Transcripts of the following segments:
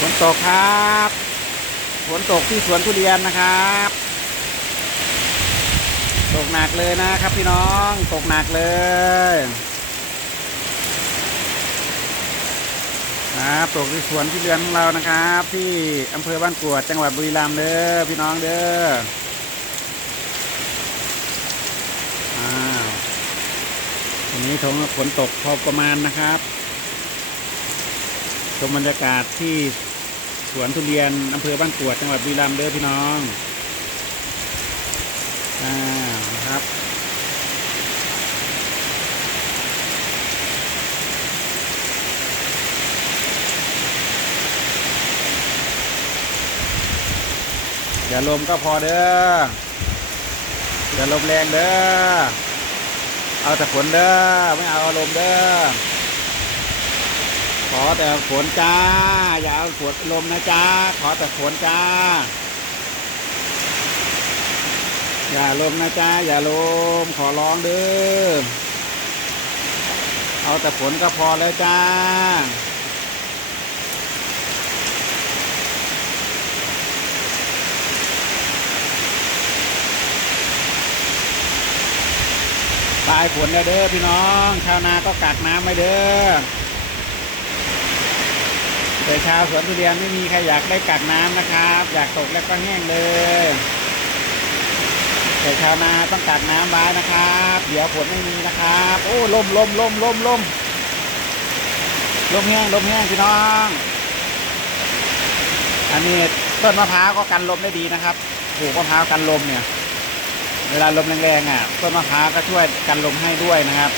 ฝนตกครับฝนตกที่สวนทุเรียนนะครับ ตกหนักเลยนะครับพี่น้องตกหนักเลยครับตกที่สวนทุเรียนของเรานะครับ ที่อำเภอบ้านกวดจังหวัดบุรีรัมย์เด้อพี่น้องเด้ออ้าววันนี้ทงฝนตกพอประมาณนะครับชมบรรยากาศที่ สวนทุเรียนอำเภอบ้านกวดจังหวัดบุรีรัมย์เด้อพี่น้องอ่านะครับอย่าลมก็พอเด้ออย่าลมแรงเด้อเอาแต่ฝนเด้อไม่เอาอารมณ์เด้อ ขอแต่ฝนจ้า อย่าเอาฝนลมนะจ้า ขอแต่ฝนจ้า อย่าลมนะจ้า อย่าลม ขอร้องเด้อ เอาแต่ฝนก็พอแล้วจ้า ปลายฝนแล้วเด้อพี่น้อง ชาวนาก็กักน้ำไว้เด้อ แต่ชาวสวนทุเรียนไม่มีใครอยากได้กักน้ำนะครับ อยากตกแล้วก็แห้งเลยแต่ชาวนาต้องกักน้ำไว้นะครับ เดี๋ยวฝนไม่มีนะครับ โอ้ลมลมลมลมลมลมแห้งลมแห้งพี่น้อง อันนี้ต้นมะพร้าวก็กันลมได้ดีนะครับปลูกมะพร้าวกันลมเนี่ย เวลาลมแรงๆอะต้นมะพร้าวก็ช่วยกันลมให้ด้วยนะครับ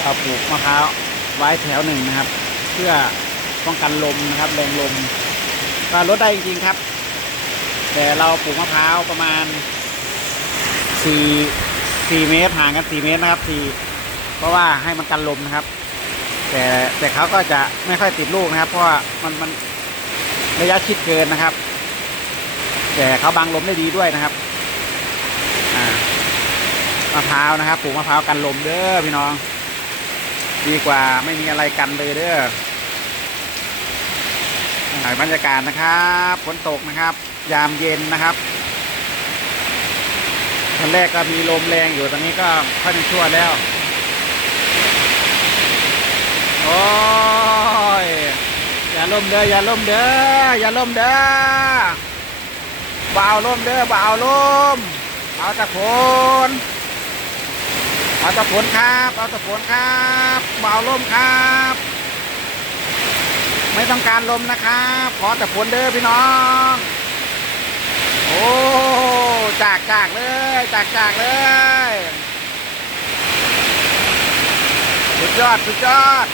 เราปลูกมะพร้าวไว้แถวหนึ่งนะครับ เพื่อ ป้องกันลมนะครับแรงลมก็ลดได้จริงๆครับ แต่เราปลูกมะพร้าวประมาณสี่สี่เมตรห่างกันสี่เมตรนะครับสี่เพราะว่าให้มันกันลมนะครับ แต่แต่เขาก็จะไม่ค่อยติดลูกนะครับ เพราะว่ามันมันระยะชิดเกินนะครับ แต่เขาบังลมได้ดีด้วยนะครับมะพร้าวนะครับปลูกมะพร้าวกันลมเด้อพี่น้อง ดีกว่าไม่มีอะไรกันเลยเด้อายบรรยากาศนะครับฝนตกนะครับ ยามเย็นนะครับตอนแรกก็มีลมแรงอยู่ตอนนี้ก็ค่อยจะชั่วแล้ว โอ้ย อย่าลมเด้ออย่าลมเด้ออย่าลมเด้อเบาลมเด้อเบาลมเอาตะโพนเอาตะโพนครับ เอาตะโพนครับเบาลมครับ ไม่ต้องการลมนะครับขอตะโพนเด้อพี่น้อง โอ้จากจากเลยจากจากเลยสุดยอดสุดยอด